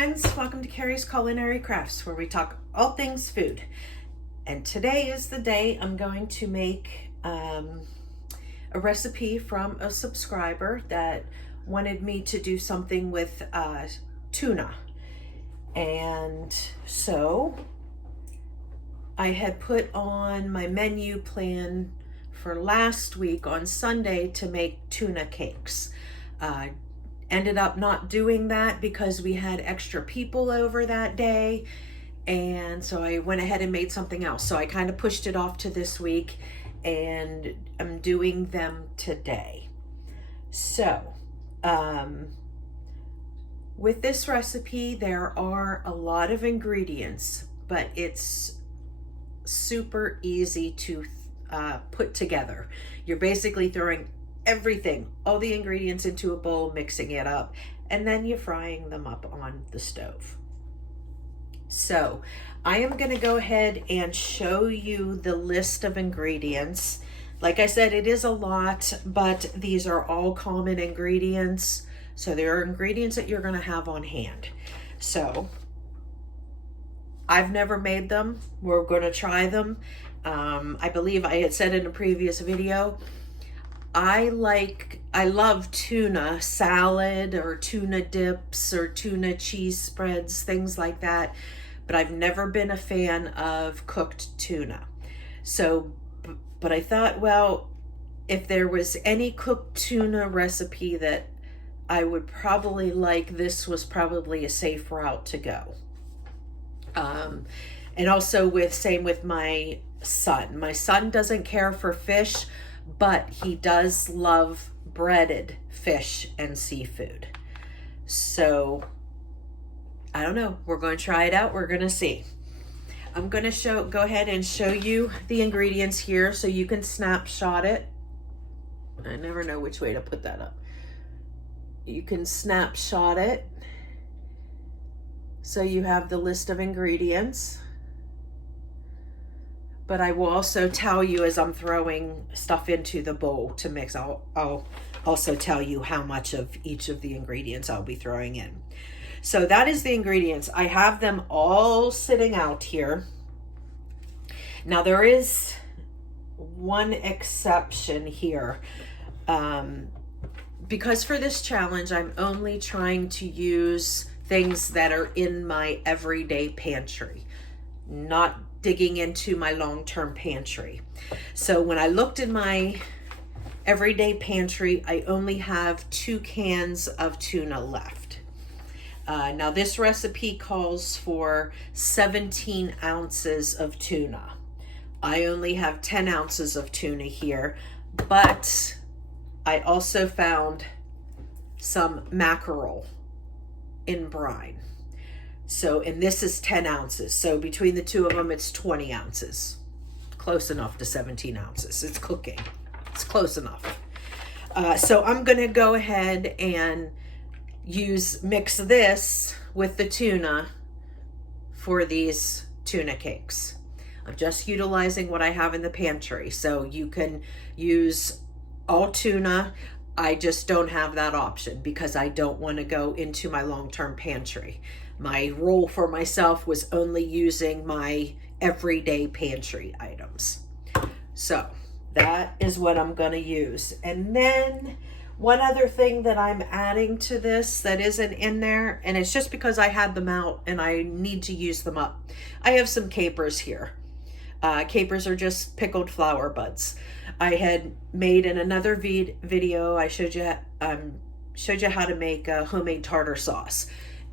friends, welcome to Carrie's Culinary Crafts, where we talk all things food. And today is the day I'm going to make a recipe from a subscriber that wanted me to do something with tuna. And so I had put on my menu plan for last week on Sunday to make tuna cakes. Ended up not doing that because we had extra people over that day, and so I went ahead and made something else. So I kind of pushed it off to this week, and I'm doing them today. So with this recipe, there are a lot of ingredients, but it's super easy to put together. You're basically throwing everything, all the ingredients into a bowl, mixing it up, and then you're frying them up on the stove. So I am going to go ahead and show you the list of ingredients. Like I said, it is a lot, but these are all common ingredients. So there are ingredients that you're going to have on hand. So I've never made them. We're going to try them. I believe I had said in a previous video, I love tuna salad or tuna dips or tuna cheese spreads, things like that. But I've never been a fan of cooked tuna. So, but I thought, well, if there was any cooked tuna recipe that I would probably like, this was probably a safe route to go. And also same with my son. My son doesn't care for fish, but he does love breaded fish and seafood. So I don't know, we're going to try it out. We're going to see. I'm going to go ahead and show you the ingredients here so you can snapshot it. I never know which way to put that up. You can snapshot it so you have the list of ingredients. But I will also tell you as I'm throwing stuff into the bowl to mix, I'll also tell you how much of each of the ingredients I'll be throwing in. So that is the ingredients. I have them all sitting out here. Now there is one exception here. Because for this challenge, I'm only trying to use things that are in my everyday pantry, not digging into my long-term pantry. So when I looked in my everyday pantry, I only have 2 cans of tuna left. Now this recipe calls for 17 ounces of tuna. I only have 10 ounces of tuna here, but I also found some mackerel in brine. So, and this is 10 ounces. So between the two of them, it's 20 ounces. Close enough to 17 ounces. It's cooking. It's close enough. So I'm going to go ahead and mix this with the tuna for these tuna cakes. I'm just utilizing what I have in the pantry. So you can use all tuna. I just don't have that option because I don't want to go into my long-term pantry. My rule for myself was only using my everyday pantry items. So that is what I'm going to use. And then one other thing that I'm adding to this that isn't in there, and it's just because I had them out and I need to use them up. I have some capers here. Capers are just pickled flower buds. I had made in another video, I showed you how to make a homemade tartar sauce,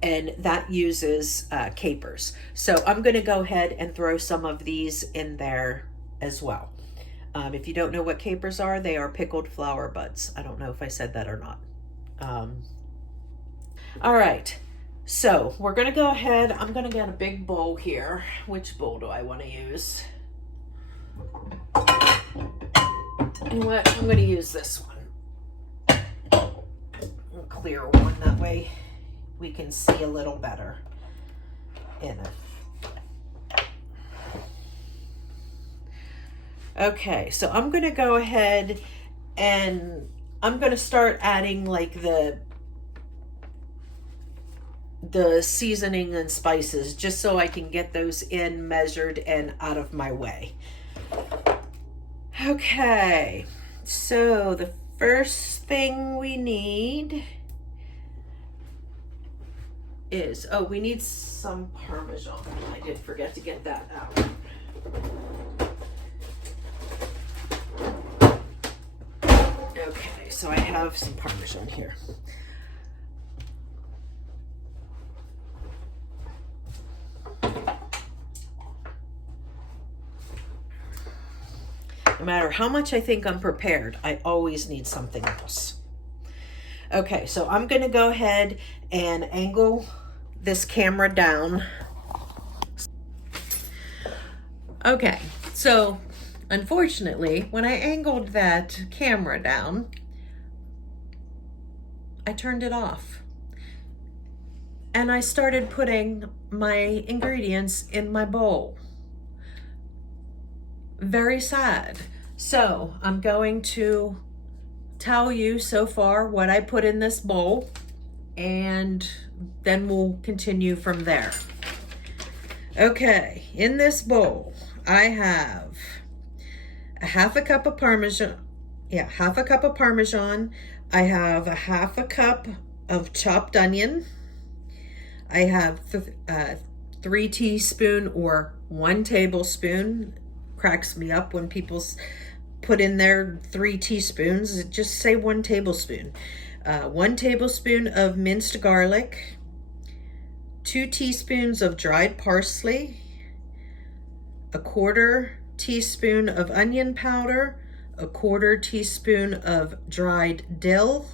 and that uses capers. So I'm going to go ahead and throw some of these in there as well. If you don't know what capers are, they are pickled flower buds. I don't know if I said that or not. All right, so we're going to go ahead. I'm going to get a big bowl here. Which bowl do I want to use? You know what? I'm going to use this one. A clear one, that way we can see a little better in it. Okay, so I'm going to go ahead and I'm going to start adding like the the seasoning and spices, just so I can get those in, measured, and out of my way. Okay, so the first thing we need is, oh, we need some Parmesan. I did forget to get that out. Okay, so I have some Parmesan here. No matter how much I think I'm prepared, I always need something else. Okay, so I'm gonna go ahead and angle this camera down. Okay, so unfortunately, when I angled that camera down, I turned it off. And I started putting my ingredients in my bowl. Very sad. So I'm going to tell you so far what I put in this bowl, and then we'll continue from there. Okay, in this bowl, I have a half a cup of Parmesan. Yeah, half a cup of Parmesan. I have a half a cup of chopped onion. I have 3 teaspoons or 1 tablespoon. Cracks me up when people put in there 3 teaspoons. Just say 1 tablespoon. 1 tablespoon of minced garlic, 2 teaspoons of dried parsley, 1/4 teaspoon of onion powder, 1/4 teaspoon of dried dill.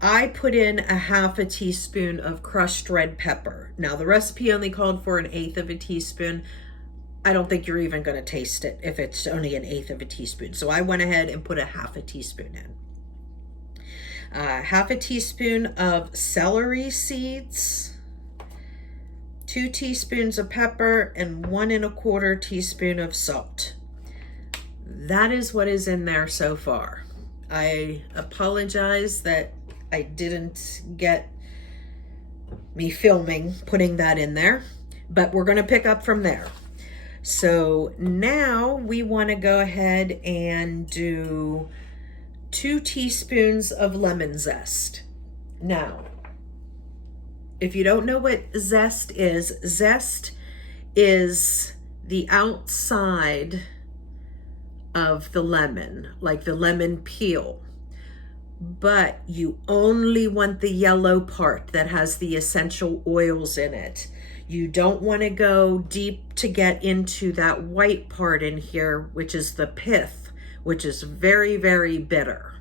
I put in a half a teaspoon of crushed red pepper. Now the recipe only called for 1/8 of a teaspoon. I don't think you're even going to taste it if it's only 1/8 of a teaspoon. So I went ahead and put a half a teaspoon in. Half a teaspoon of celery seeds, 2 teaspoons of pepper, and 1 1/4 teaspoon of salt. That is what is in there so far. I apologize that I didn't get me filming putting that in there, but we're going to pick up from there. So now we want to go ahead and do 2 teaspoons of lemon zest. Now, if you don't know what zest is the outside of the lemon, like the lemon peel. But you only want the yellow part that has the essential oils in it. You don't want to go deep to get into that white part in here, which is the pith, which is very, very bitter.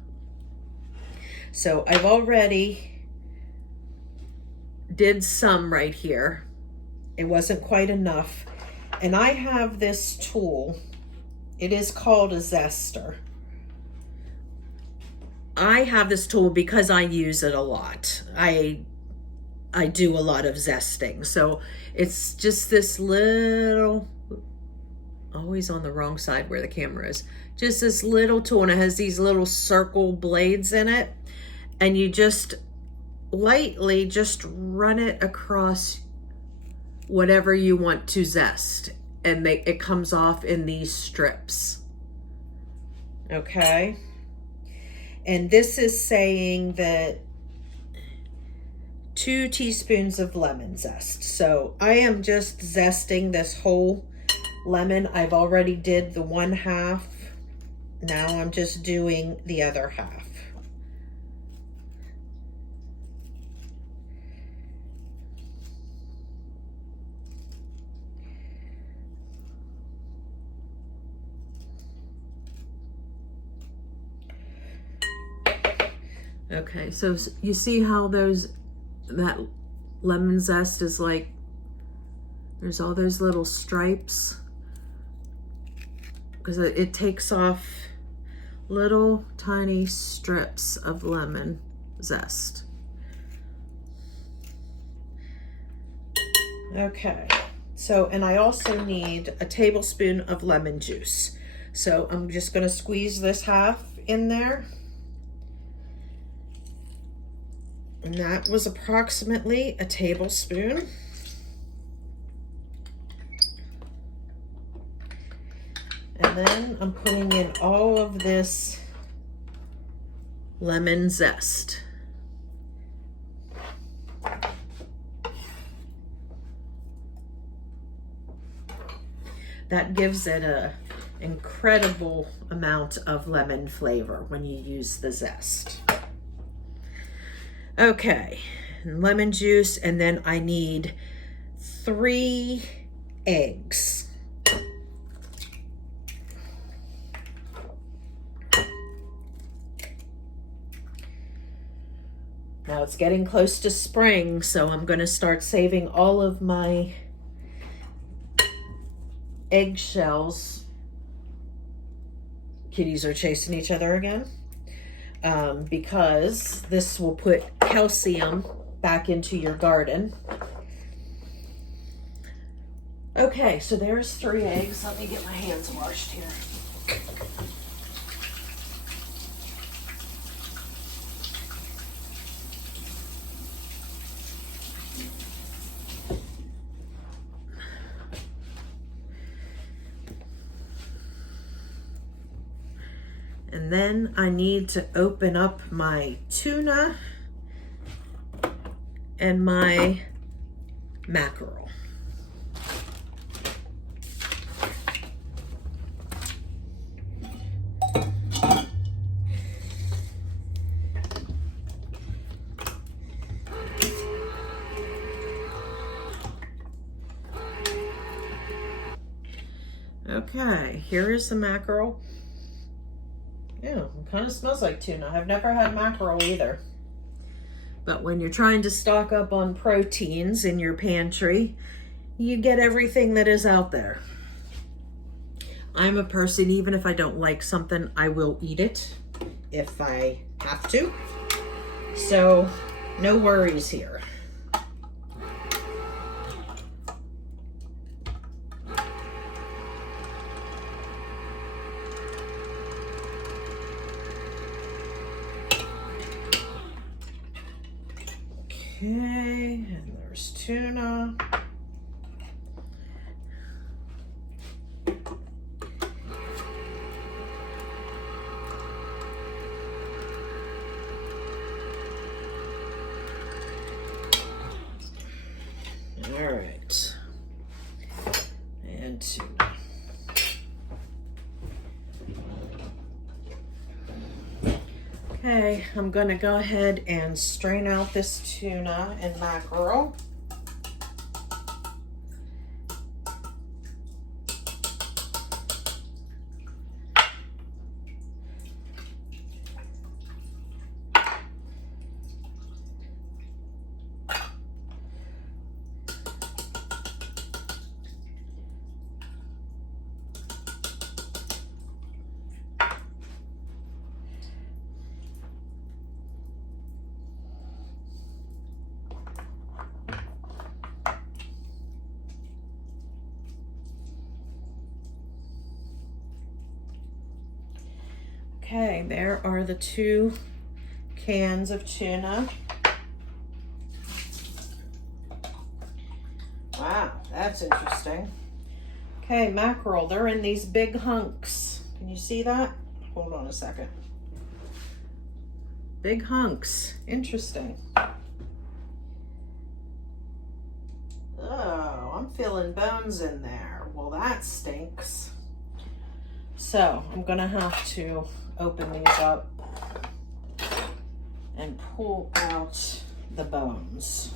So I've already did some right here. It wasn't quite enough. And I have this tool. It is called a zester. I have this tool because I use it a lot. I do a lot of zesting. So it's just this little, always on the wrong side where the camera is, just this little tool, and it has these little circle blades in it. And you just lightly just run it across whatever you want to zest, and it comes off in these strips. Okay. And this is saying that 2 teaspoons of lemon zest. So I am just zesting this whole lemon. I've already did the 1/2. Now I'm just doing the other half. Okay, so you see how that lemon zest is like, there's all those little stripes, because it takes off little tiny strips of lemon zest. Okay, so, and I also need a tablespoon of lemon juice. So I'm just going to squeeze this half in there. And that was approximately a tablespoon. And then I'm putting in all of this lemon zest. That gives it an incredible amount of lemon flavor when you use the zest. Okay, lemon juice, and then I need 3 eggs. Now it's getting close to spring, so I'm going to start saving all of my eggshells. Kitties are chasing each other again. Because this will put calcium back into your garden. Okay, so there's 3 eggs. Let me get my hands washed here. And then I need to open up my tuna and my mackerel. Okay, here is the mackerel. Yeah, it kind of smells like tuna. I've never had mackerel either. But when you're trying to stock up on proteins in your pantry, you get everything that is out there. I'm a person, even if I don't like something, I will eat it if I have to. So, no worries here. Okay, and there's tuna. All right, and tuna. Okay, I'm gonna go ahead and strain out this tuna and mackerel. Okay, there are the 2 cans of tuna. Wow, that's interesting. Okay, mackerel, they're in these big hunks. Can you see that? Hold on a second. Big hunks, interesting. Oh, I'm feeling bones in there. Well, that stinks. So I'm gonna have to open these up and pull out the bones.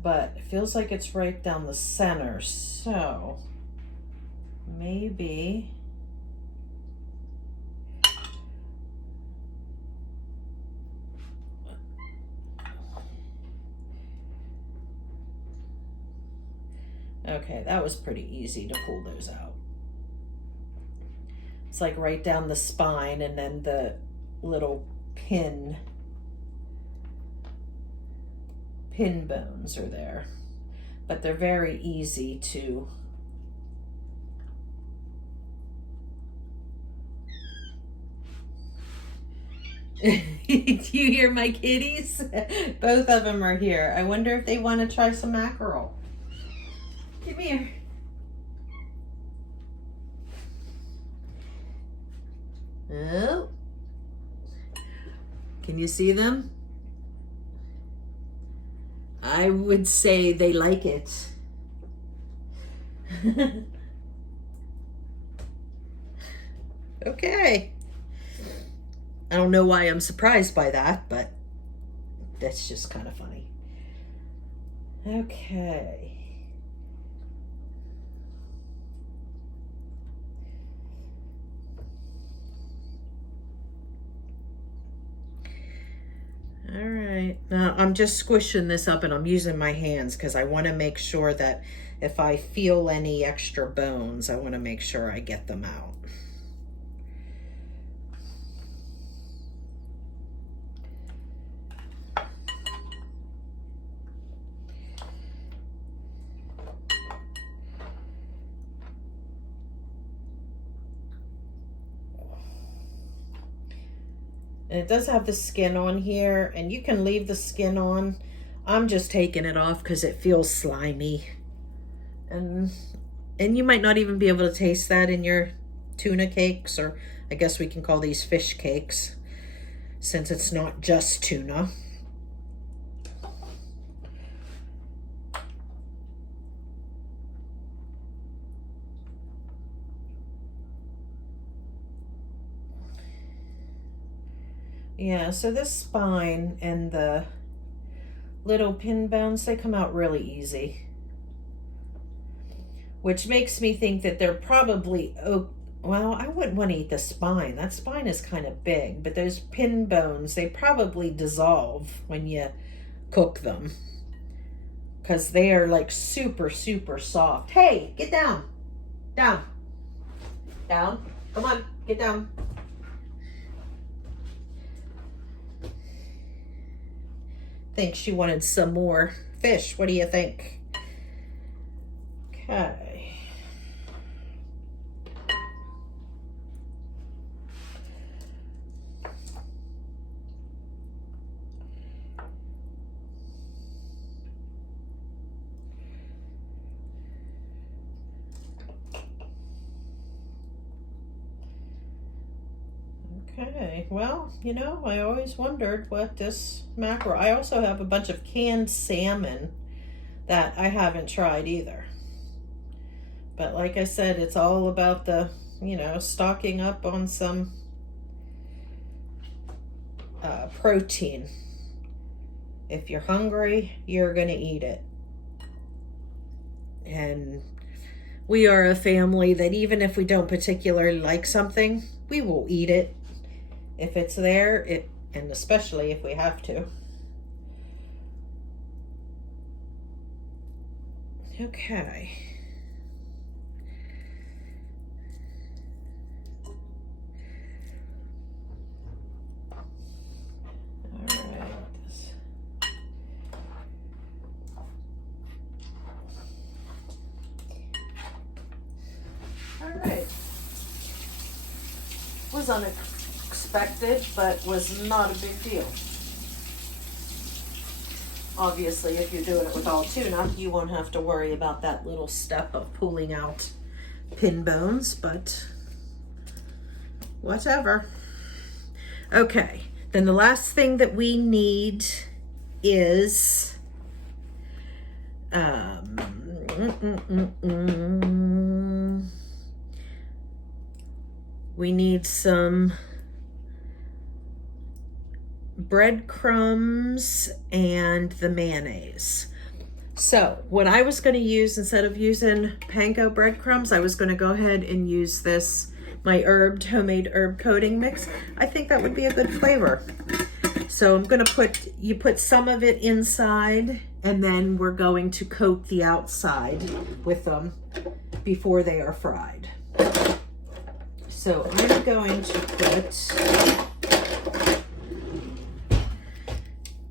But it feels like it's right down the center, so maybe okay, that was pretty easy to pull those out. It's like right down the spine, and then the little pin bones are there. But they're very easy to Do you hear my kitties? Both of them are here. I wonder if they want to try some mackerel. Come here. Oh. Can you see them? I would say they like it. Okay. I don't know why I'm surprised by that, but that's just kind of funny. Okay. All right. Now I'm just squishing this up and I'm using my hands because I want to make sure that if I feel any extra bones, I want to make sure I get them out. And it does have the skin on here, and you can leave the skin on. I'm just taking it off because it feels slimy. And you might not even be able to taste that in your tuna cakes, or I guess we can call these fish cakes, since it's not just tuna. Yeah, so this spine and the little pin bones, they come out really easy. Which makes me think that they're probably, oh, well, I wouldn't want to eat the spine. That spine is kind of big, but those pin bones, they probably dissolve when you cook them. Because they are like super, super soft. Hey, get down. Down. Down. Come on, get down. Think she wanted some more fish. What do you think? Okay. Okay, well, you know, I always wondered what this mackerel, I also have a bunch of canned salmon that I haven't tried either. But like I said, it's all about the, you know, stocking up on some protein. If you're hungry, you're going to eat it. And we are a family that even if we don't particularly like something, we will eat it. If it's there, and especially if we have to. Okay. All right. Was unexpected, but was not a big deal. Obviously, if you're doing it with all tuna, you won't have to worry about that little step of pulling out pin bones, but whatever. Okay, then the last thing that we need is we need some breadcrumbs and the mayonnaise. So what I was going to use, instead of using panko breadcrumbs, I was going to go ahead and use this, my homemade herb coating mix. I think that would be a good flavor. So I'm going to put some of it inside, and then we're going to coat the outside with them before they are fried. So I'm going to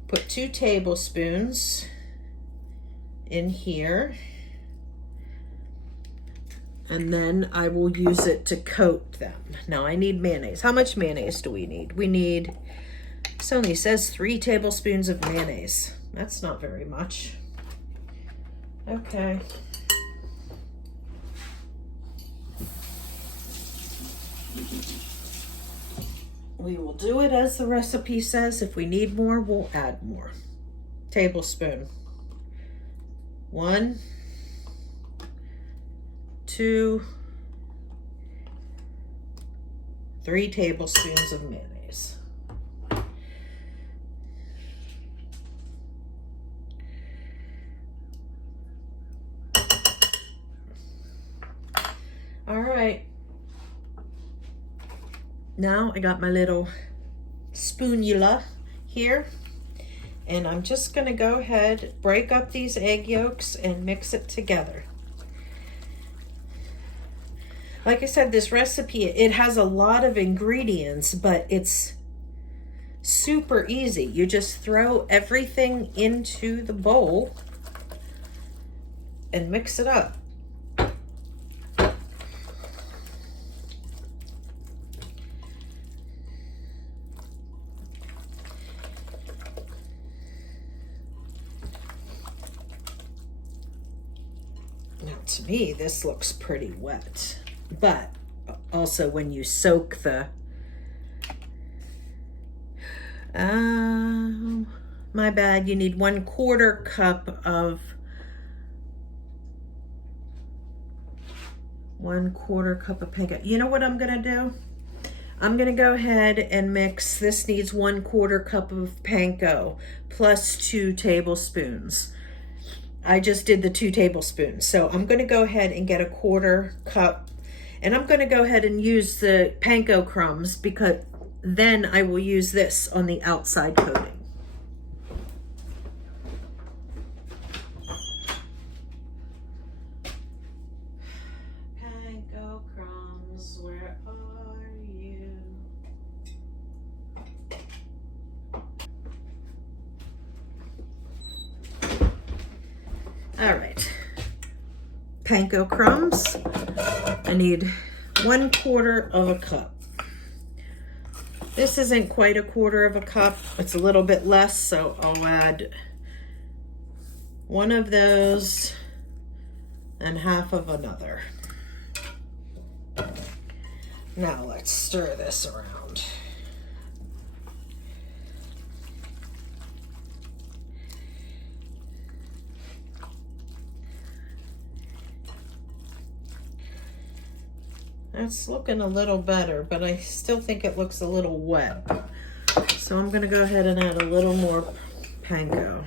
put 2 tablespoons in here, and then I will use it to coat them. Now I need mayonnaise. How much mayonnaise do we need? We need This only says 3 tablespoons of mayonnaise. That's not very much. Okay. We will do it as the recipe says. If we need more, we'll add more. Tablespoon. 1, 2, 3 tablespoons of mayonnaise. All right. Now I got my little spoonula here, and I'm just going to go ahead, break up these egg yolks and mix it together. Like I said, this recipe, it has a lot of ingredients, but it's super easy. You just throw everything into the bowl and mix it up. Now, to me, this looks pretty wet, but also when you soak the, my bad, you need 1/4 cup of, 1/4 cup of panko. You know what I'm gonna do? I'm gonna go ahead and mix, this needs 1/4 cup of panko plus 2 tablespoons. I just did the 2 tablespoons. So I'm gonna go ahead and get 1/4 cup, and I'm gonna go ahead and use the panko crumbs because then I will use this on the outside coating. Panko crumbs, where are you? All right, panko crumbs. I need 1/4 of a cup. This isn't quite 1/4 of a cup. It's a little bit less, so I'll add 1 of those and 1/2 of another. Now let's stir this around. That's looking a little better, but I still think it looks a little wet. So I'm gonna go ahead and add a little more panko.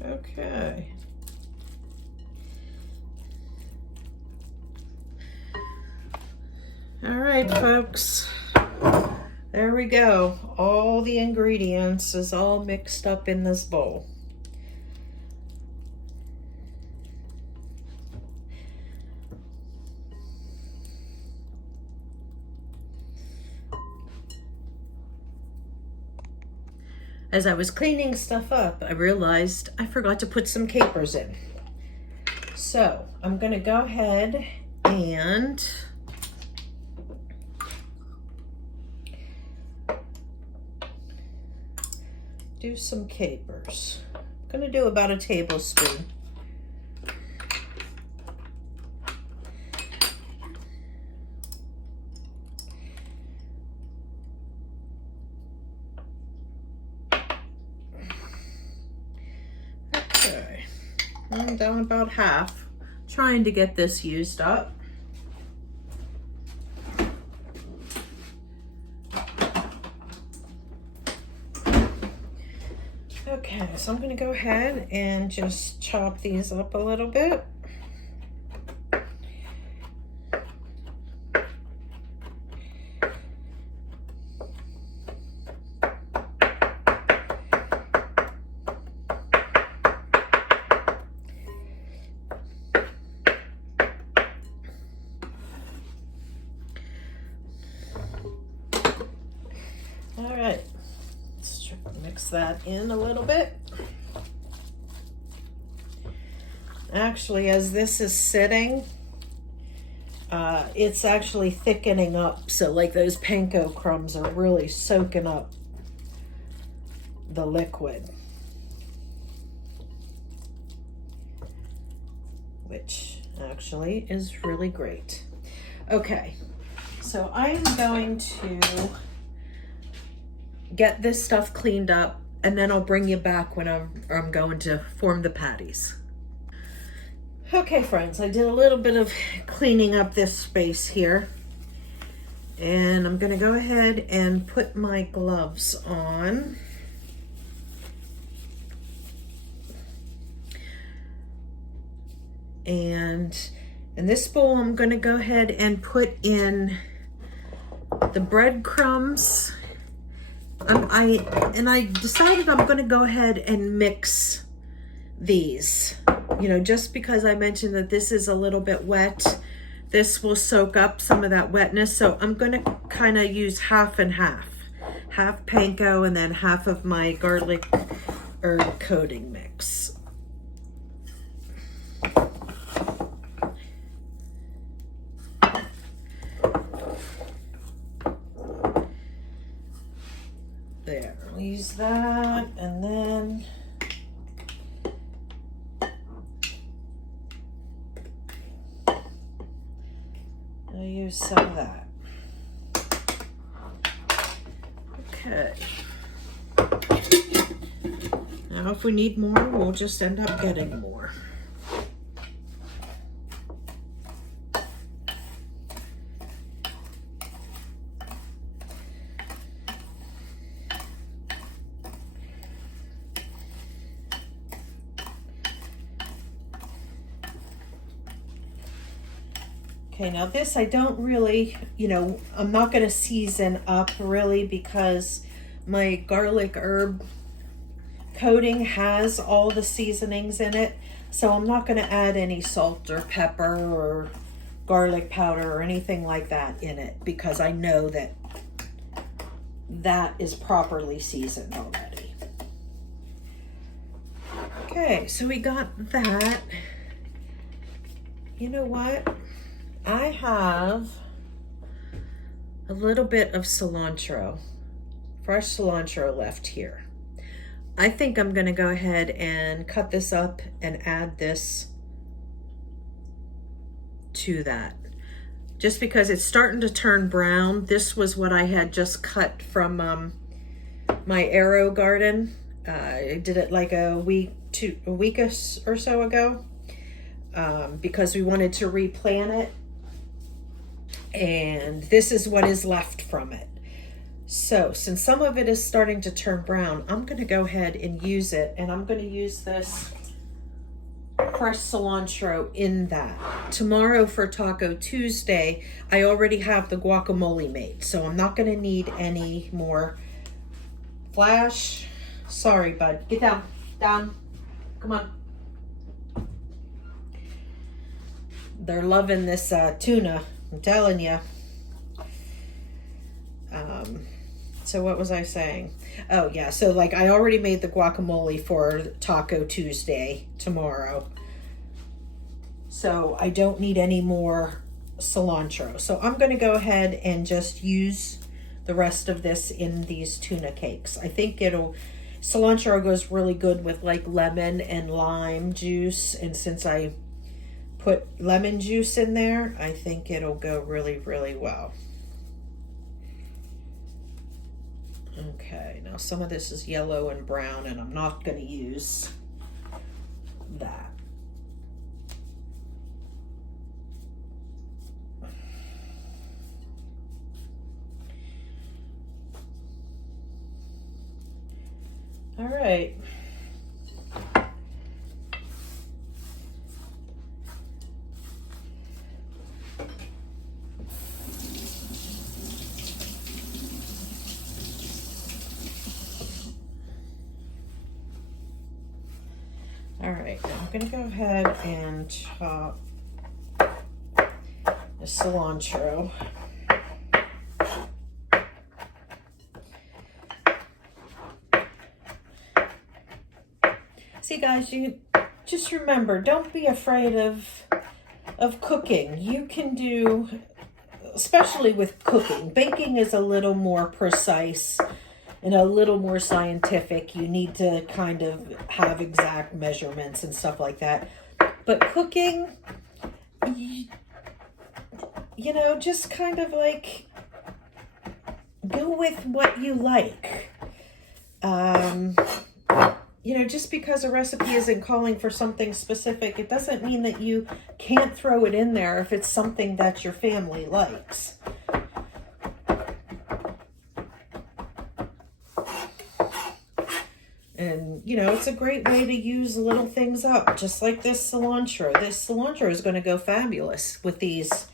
Okay. All right, folks, there we go. All the ingredients is all mixed up in this bowl. As I was cleaning stuff up, I realized I forgot to put some capers in. So I'm gonna go ahead and do some capers. I'm gonna do about 1 tablespoon. Okay, I'm down about 1/2, trying to get this used up. Okay, so I'm going to go ahead and just chop these up a little bit. All right, let's mix mix that in a little bit. Actually, as this is sitting, it's actually thickening up. So like those panko crumbs are really soaking up the liquid, which actually is really great. Okay, so I'm going to get this stuff cleaned up, and then I'll bring you back when I'm going to form the patties. Okay friends, I did a little bit of cleaning up this space here, and I'm gonna go ahead and put my gloves on. And in this bowl, I'm gonna go ahead and put in the breadcrumbs. I decided I'm gonna go ahead and mix these. You know, just because I mentioned that this is a little bit wet, this will soak up some of that wetness. So I'm gonna kind of use half and half. Half panko and then half of my garlic herb coating mix. There, I'll use that, and then I'll use some of that. Okay. Now if we need more, we'll just end up getting more. Okay, now this I don't really, I'm not going to season up really because my garlic herb coating has all the seasonings in it. So I'm not going to add any salt or pepper or garlic powder or anything like that in it because I know that that is properly seasoned already. Okay, so we got that. You know what? I have a little bit of cilantro, fresh cilantro left here. I think I'm gonna go ahead and cut this up and add this to that. Just because it's starting to turn brown. This was what I had just cut from my Arrow garden. I did it like a week or so ago because we wanted to replant it. And this is what is left from it. So since some of it is starting to turn brown, I'm going to go ahead and use it, and I'm going to use this fresh cilantro in that. Tomorrow for Taco Tuesday, I already have the guacamole made, so I'm not going to need any more. Flash, sorry bud, get down, come on. They're loving this tuna. I'm telling you. So what was I saying? Oh yeah, so like I already made the guacamole for Taco Tuesday tomorrow. So I don't need any more cilantro. So I'm gonna go ahead and just use the rest of this in these tuna cakes. I think cilantro goes really good with like lemon and lime juice, and since I put lemon juice in there, I think it'll go really, really well. Okay, now some of this is yellow and brown, and I'm not going to use that. All right. All right, now I'm gonna go ahead and chop the cilantro. See, guys, you just remember, don't be afraid of cooking. You can do, especially with cooking, baking is a little more precise and a little more scientific. You need to kind of have exact measurements and stuff like that. But cooking, you know, just kind of like go with what you like. You know, just because a recipe isn't calling for something specific, it doesn't mean that you can't throw it in there if it's something that your family likes. And, you know, it's a great way to use little things up, just like this cilantro. This cilantro is going to go fabulous with these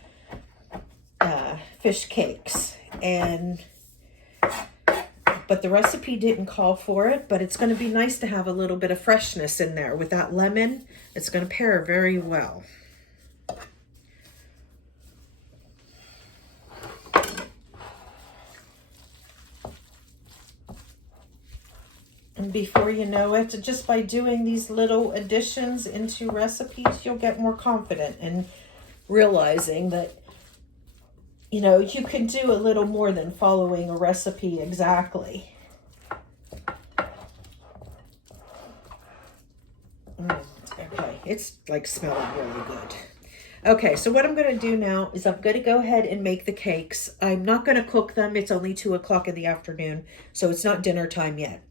fish cakes. But the recipe didn't call for it, but it's going to be nice to have a little bit of freshness in there. With that lemon, it's going to pair very well. And before you know it, just by doing these little additions into recipes, you'll get more confident in realizing that, you know, you can do a little more than following a recipe exactly. Okay, it's like smelling really good. Okay, so what I'm going to do now is I'm going to go ahead and make the cakes. I'm not going to cook them. It's only 2 o'clock in the afternoon, so it's not dinner time yet.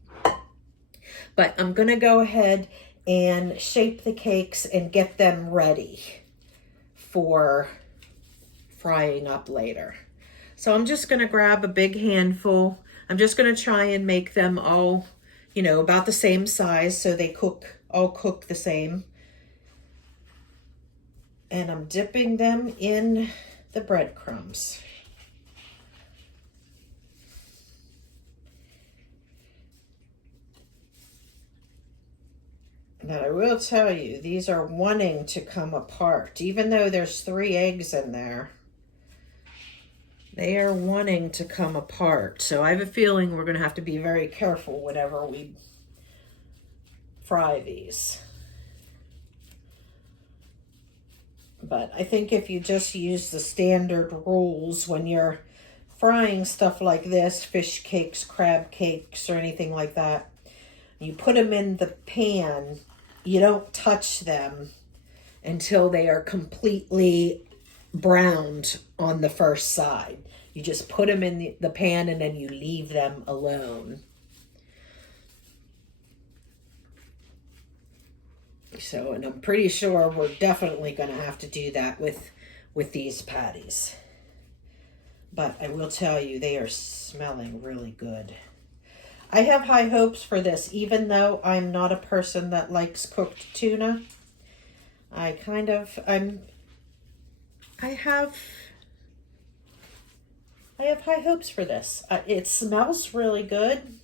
But I'm going to go ahead and shape the cakes and get them ready for frying up later. So I'm just going to grab a big handful. I'm just going to try and make them all, you know, about the same size so they all cook the same. And I'm dipping them in the breadcrumbs. Now I will tell you, these are wanting to come apart. Even though there's 3 eggs in there, they are wanting to come apart. So I have a feeling we're going to have to be very careful whenever we fry these. But I think if you just use the standard rules when you're frying stuff like this, fish cakes, crab cakes, or anything like that, you put them in the pan, you don't touch them until they are completely browned on the first side. You just put them in the pan and then you leave them alone. So, and I'm pretty sure we're definitely going to have to do that with these patties. But I will tell you, they are smelling really good. I have high hopes for this, even though I'm not a person that likes cooked tuna. I have high hopes for this. It smells really good.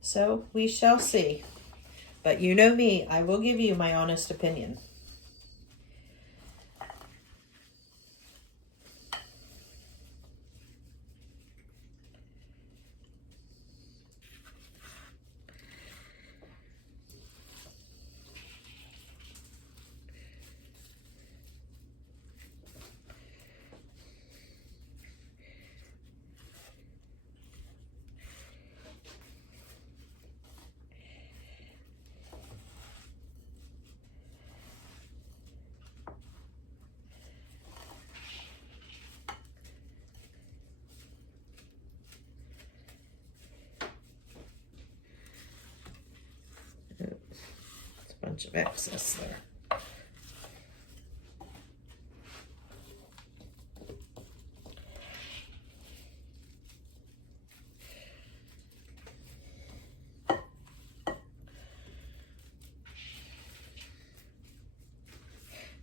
So we shall see. But you know me, I will give you my honest opinion. Bunch of excess there.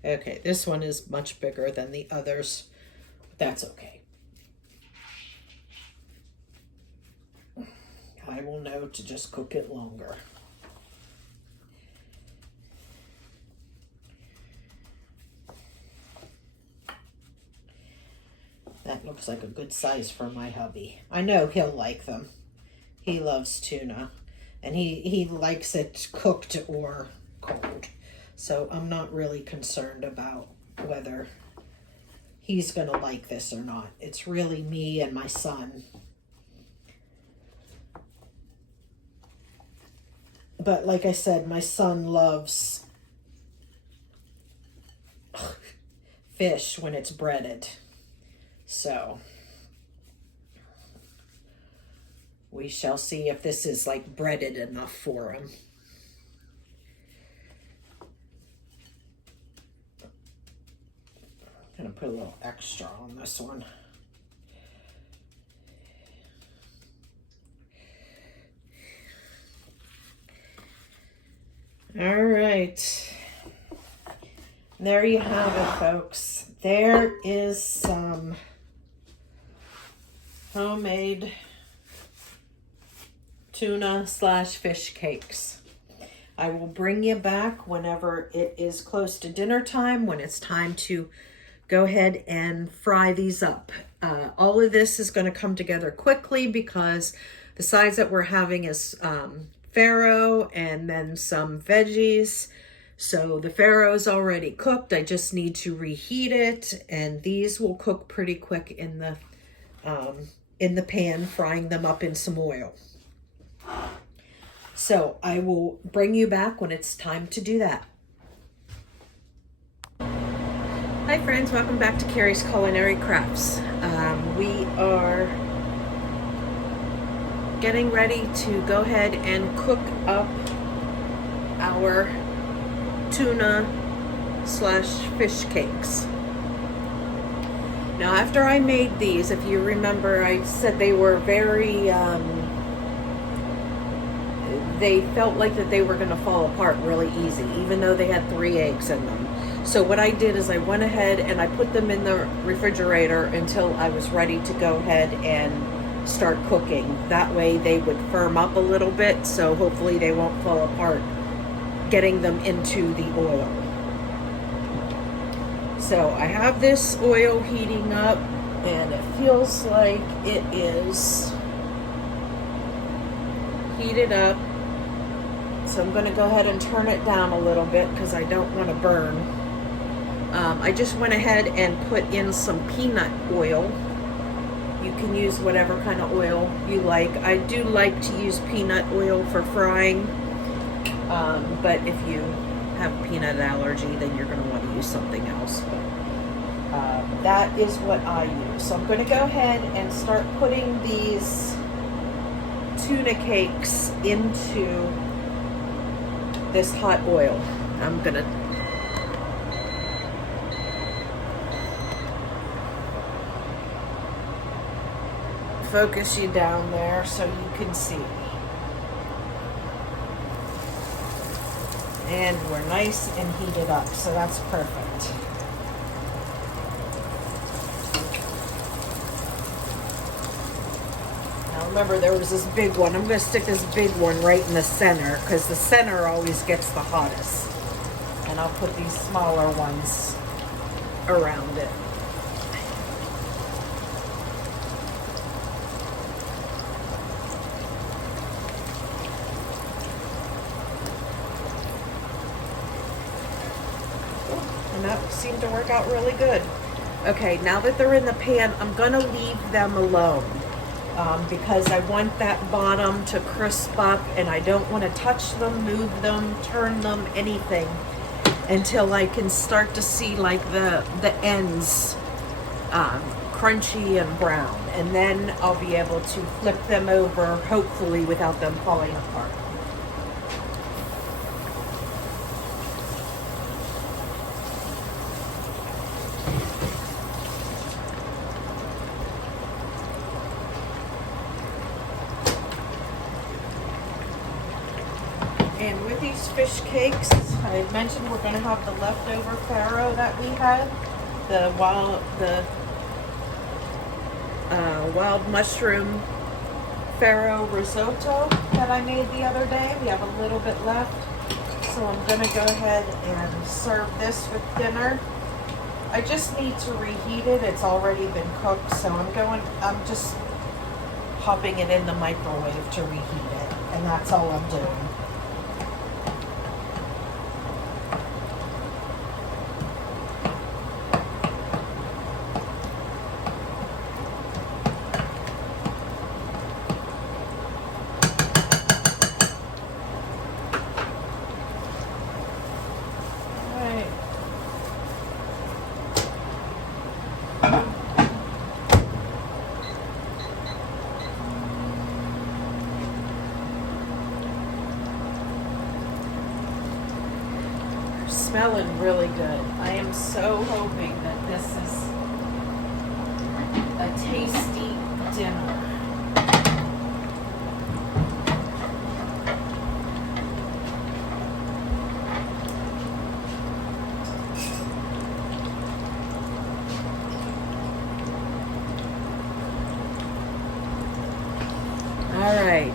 Okay, this one is much bigger than the others. That's okay. I will know to just cook it longer. That looks like a good size for my hubby. I know he'll like them. He loves tuna, and he likes it cooked or cold. So I'm not really concerned about whether he's gonna like this or not. It's really me and my son. But like I said, my son loves fish when it's breaded. So we shall see if this is like breaded enough for him. I'm gonna put a little extra on this one. All right. There you have it, folks. There is some homemade tuna / fish cakes. I will bring you back whenever it is close to dinner time, when it's time to go ahead and fry these up. All of this is going to come together quickly because the sides that we're having is farro and then some veggies. So the farro is already cooked. I just need to reheat it, and these will cook pretty quick in the pan, frying them up in some oil. So I will bring you back when it's time to do that. Hi friends, welcome back to Carrie's Culinary Crafts. We are getting ready to go ahead and cook up our tuna / fish cakes. Now after I made these, if you remember, I said they were very, they felt like that they were going to fall apart really easy, even though they had 3 eggs in them. So what I did is I went ahead and I put them in the refrigerator until I was ready to go ahead and start cooking. That way they would firm up a little bit, so hopefully they won't fall apart getting them into the oil. So I have this oil heating up, and it feels like it is heated up. So I'm going to go ahead and turn it down a little bit because I don't want to burn. I just went ahead and put in some peanut oil. You can use whatever kind of oil you like. I do like to use peanut oil for frying, but if you have a peanut allergy, then you're going to want to use something else. But that is what I use. So I'm going to go ahead and start putting these tuna cakes into this hot oil. I'm going to focus you down there so you can see. And we're nice and heated up, so that's perfect. Now remember, there was this big one. I'm going to stick this big one right in the center because the center always gets the hottest. And I'll put these smaller ones around it. And that seemed to work out really good. Okay, now that they're in the pan, I'm going to leave them alone because I want that bottom to crisp up, and I don't want to touch them, move them, turn them, anything until I can start to see like the ends crunchy and brown. And then I'll be able to flip them over, hopefully without them falling apart. And with these fish cakes, I had mentioned we're going to have the leftover farro that we had, the wild mushroom farro risotto that I made the other day. We have a little bit left, so I'm going to go ahead and serve this with dinner. I just need to reheat it. It's already been cooked, so I'm just popping it in the microwave to reheat it. And that's all I'm doing. Smelling really good. I am so hoping that this is a tasty dinner. All right,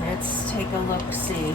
let's take a look-see.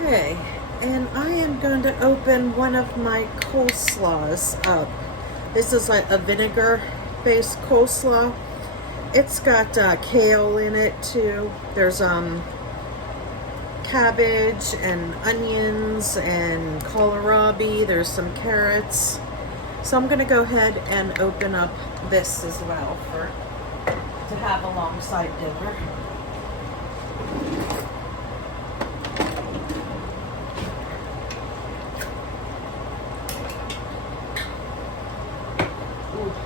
Okay, and I am going to open one of my coleslaws up. This is like a vinegar-based coleslaw. It's got kale in it too. There's cabbage and onions and kohlrabi. There's some carrots. So I'm going to go ahead and open up this as well to have alongside dinner.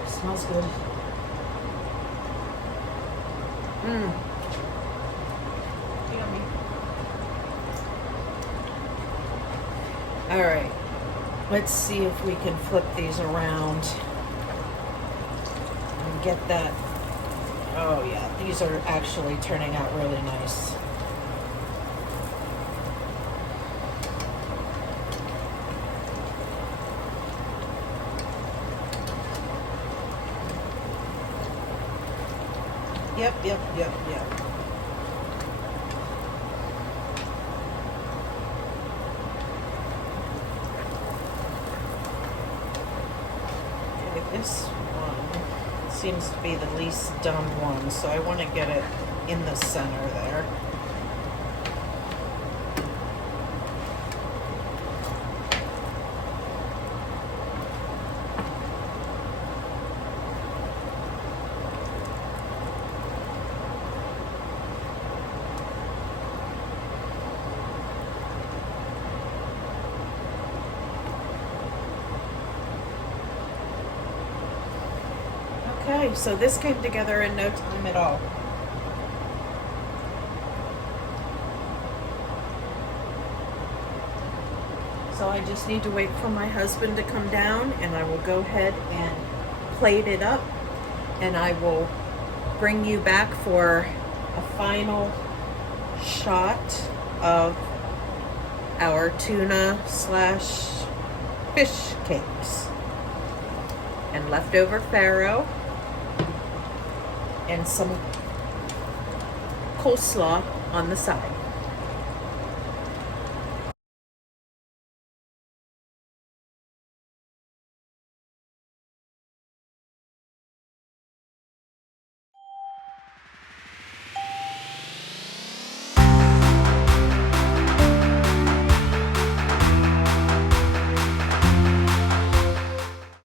Smells good. Yummy. All right. Let's see if we can flip these around and get that. Oh yeah, these are actually turning out really nice. Yep. Okay, this one seems to be the least done one, so I want to get it in the center there. Okay, so this came together in no time at all. So I just need to wait for my husband to come down, and I will go ahead and plate it up, and I will bring you back for a final shot of our tuna / fish cakes and leftover farro and some coleslaw on the side.